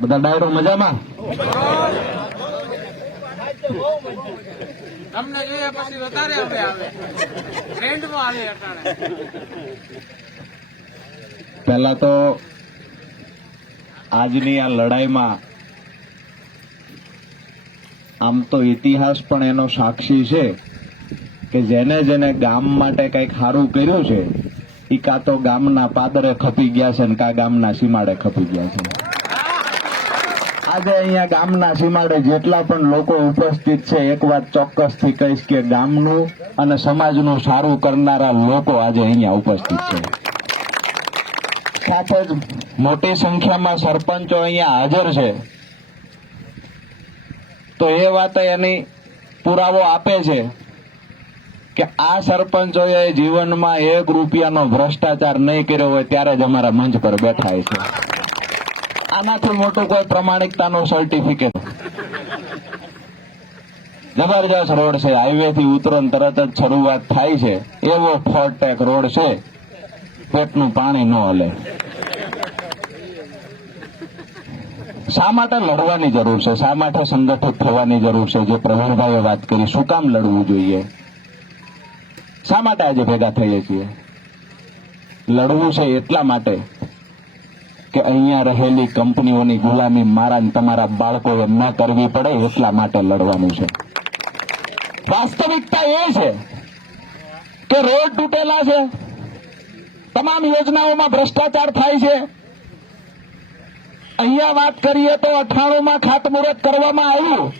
બધા ડાયરો મજામાં? તમને જોઈએ પછી વધારે હવે આવે ટ્રેન્ડમાં આવે અટાણે. પહેલા તો આજની આ લડાઈમાં આમ તો ઇતિહાસ પણ એનો સાક્ષી છે કે જેને જેને ગામ માટે કંઈક સારું કર્યું છે ઈ કાં તો ગામના પાદરે ખપી ગયા છે ને કાં ગામના સીમાડે ખપી ગયા છે. આજે અહીંયા ગામના સીમાડે જેટલા પણ લોકો ઉપસ્થિત છે એક વાત ચોક્કસથી કહીશ કે ગામનું અને સમાજનું સારું કરનારા લોકો આજે અહીંયા ઉપસ્થિત છે. સાથે જ મોટી સંખ્યામાં સરપંચો અહીંયા હાજર છે. તો એ વાત એની પુરાવો આપે છે કે આ સરપંચોએ જીવનમાં ₹1 ભ્રષ્ટાચાર નહીં કર્યો હોય ત્યારે જ અમારા મંચ પર બેઠા છે. આનાથી મોટું કોઈ પ્રમાણિકતાનું સર્ટિફિકેટ. જબરજસ્ત રોડ છે, હાઈવે થી ઉતરો ને તરત જ શરૂઆત થાય છે એવો ફોરટેક રોડ છે, પેટનું પાણી ન હલે. શા માટે લડવાની જરૂર છે, શા માટે સંગઠિત થવાની જરૂર છે, જે પ્રવીણભાઈએ વાત કરી, શું કામ લડવું જોઈએ, શા માટે આજે ભેગા થઈએ છીએ? લડવું છે એટલા માટે કે અહીંયા રહેલી કંપનીઓની ગુલામી મારા ને તમારા બાળકોએ ન કરવી પડે એટલા માટે લડવાનું છે. વાસ્તવિકતા એ છે કે રોડ તૂટેલા છે, તમામ યોજનાઓમાં ભ્રષ્ટાચાર થાય છે. અહીંયા વાત કરીએ તો 98માં ખાતમુહૂર્ત કરવામાં આવ્યું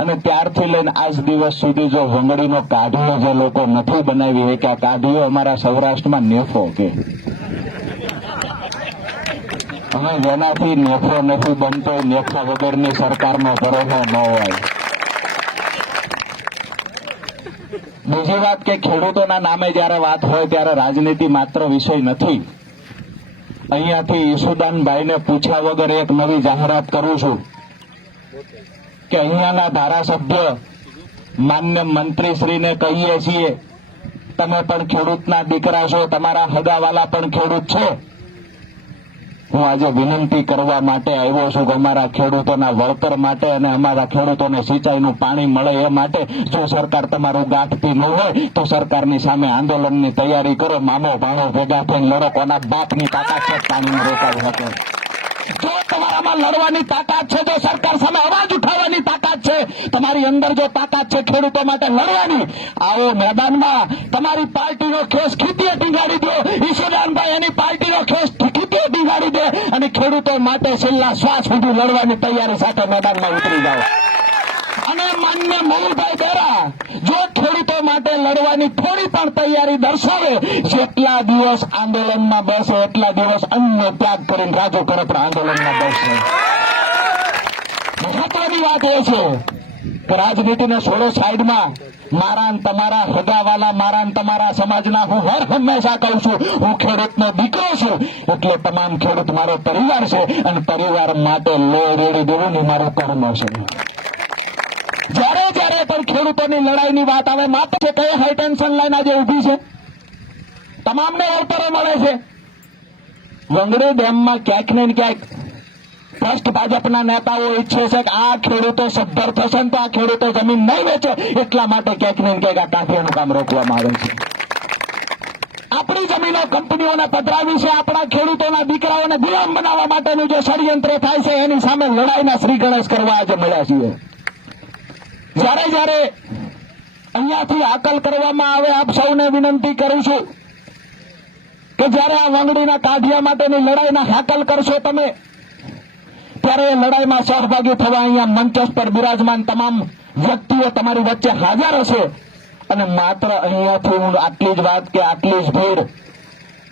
અને ત્યારથી લઈને આજ દિવસ સુધી જો વંગડીનો કાઢીઓ જે લોકો નથી બનાવી કે આ કાઢીઓ અમારા સૌરાષ્ટ્રમાં નેફો કે હવે જેનાથી નેફો નથી બનતો નેફા વગરની સરકારનો ભરોસો ન હોય. બીજી વાત કે ખેડૂતોના નામે જયારે વાત હોય ત્યારે રાજનીતિ માત્ર વિષય નથી. અહીંયાથી ઈસુદાનભાઈને પૂછ્યા વગર એક નવી જાહેરાત કરું છું કે અહીંયાના ધારાસભ્ય માન્ય મંત્રીશ્રીને કહીએ છીએ, તમે પણ ખેડૂતના દીકરા છો, તમારા હગાવાલા પણ ખેડૂત છે. હું આજે વિનંતી કરવા માટે આવ્યો છું કે અમારા ખેડૂતોના વળતર માટે અને અમારા ખેડૂતોને સિંચાઈનું પાણી મળે એ માટે જો સરકાર તમારું ગાંઠતી ન હોય તો સરકારની સામે આંદોલનની તૈયારી કરો. મામો ભાણો ભેગા થઈને લડો. કોના બાપની તાકાત છે પાણીને રોકાવી શકે? જો તમારામાં લડવાની તાકાત છે, જો સરકાર સામે અવાજ ઉઠાવવાની તાકાત છે, તમારી અંદર જો તાકાત છે ખેડૂતો માટે લડવાની, આવો મેદાનમાં. તમારી પાર્ટીનો ખેસ ખીતીએ ટીંગાડી દો, ઈશુદાનભાઈ એની પાર્ટીનો ખેસ ખીતીએ ટીંગાડી દે અને ખેડૂતો માટે છેલ્લા શ્વાસ સુધી લડવાની તૈયારી સાથે મેદાનમાં ઉતરી જાઓ. અને માન્ય મોહનભાઈ બેરા જો ખેડૂતો માટે લડવાની થોડી પણ તૈયારી દર્શાવે, જેટલા દિવસ આંદોલનમાં બેસે એટલા દિવસ અન્ન ત્યાગ કરીને રાજુ કરપડા આંદોલનમાં બેસે. મહત્વની વાત એ છે કે રાજનીતિને છોડો સાઈડમાં. મારા ને તમારા હગાવાલા, મારા ને તમારા સમાજના હું હર હંમેશા કહું છું, હું ખેડૂતનો દીકરો છું એટલે તમામ ખેડૂત મારો પરિવાર છે અને પરિવાર માટે લોહી રેડી દેવું ને મારું કર્મ છે. જયારે જયારે પણ ખેડૂતોની લડાઈની વાત આવે, માત્ર છે કઈ હાઈટેન્શન લાઈન આજે ઉભી છે, તમામને વળતરો મળે છે. વંગડી ડેમમાં ક્યાંક ને ક્યાંક ભ્રષ્ટ ભાજપના નેતાઓ ઈચ્છે છે કે આ ખેડૂતો સદ્ધર થશે તો આ ખેડૂતો જમીન નહીં વેચે, એટલા માટે ક્યાંક ને ક્યાંક આ કાફિયાનું કામ રોકવામાં આવે છે. આપણી જમીનો કંપનીઓને પધરાવી છે, આપણા ખેડૂતોના દીકરાઓને ગુલામ બનાવવા માટેનું જે ષડયંત્ર થાય છે એની સામે લડાઈના શ્રી ગણેશ કરવા આજે મળ્યા છીએ. જયારે જયારે અહીંયાથી હાકલ કરવામાં આવે, આપ સૌને વિનંતી કરું છું કે જયારે આ વંગડીના કાઢિયા માટેની લડાઈના હાકલ કરશો તમે, ત્યારે એ લડાઈમાં સહભાગી થવા અહીંયા મંચસ્થ પર બિરાજમાન તમામ વ્યક્તિઓ તમારી વચ્ચે હાજર હશે. અને માત્ર અહીંયાથી હું આટલી જ વાત કે આટલી જ ભીડ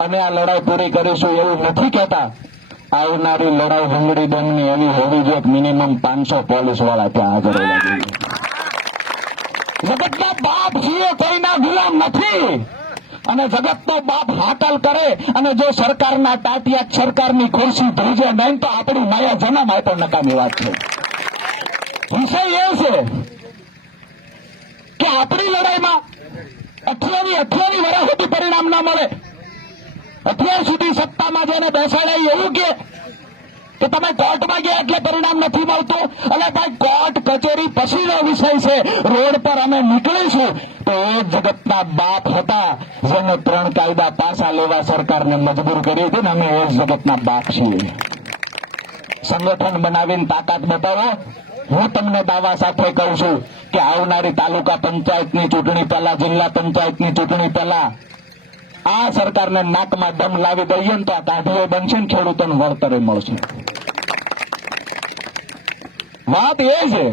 અને આ લડાઈ પૂરી કરીશું એવું નથી કહેતા. આવનારી લડાઈ વંગડી ડેમની એવી હોવી જોઈએ કે મિનિમમ 500 પોલીસ વાળા ત્યાં હાજર હોવા જોઈએ. જગતના બાપ છીએ, કોઈના ગુલામ નથી. અને જગતનો બાપ હાકલ કરે અને જો સરકારના ટાટિયા સરકારની ખુરશી ધ્રુજે નહીં તો આપણી માયા જન્મ આપે નકામી વાત છે. વિષય એ છે કે આપણી લડાઈમાં 28 વર્ષ સુધી પરિણામ ના મળે, અત્યાર સુધી સત્તામાં જેને બેસાડે એવું કે કે તમે કોર્ટમાં ગયા એટલે પરિણામ નથી મળતું? અને ભાઈ કોર્ટ કચેરી પછીનો વિષય છે. રોડ પર અમે નીકળીશું તો એ જગતના બાપ હતા જેને 3 કાયદા પાસા લેવા સરકારને મજબૂર કરી હતી ને અમે એ જગતના બાપ છીએ. સંગઠન બનાવીને તાકાત બતાવો. હું તમને દાવા સાથે કહું છું કે આવનારી તાલુકા પંચાયતની ચૂંટણી પહેલા, જિલ્લા પંચાયતની ચૂંટણી પહેલા આ સરકારને નાકમાં દમ લાવી દઈએ ને તો આ કાઢીઓ બનશે ને ખેડૂતોને વળતરે મળશે. વાત એ છે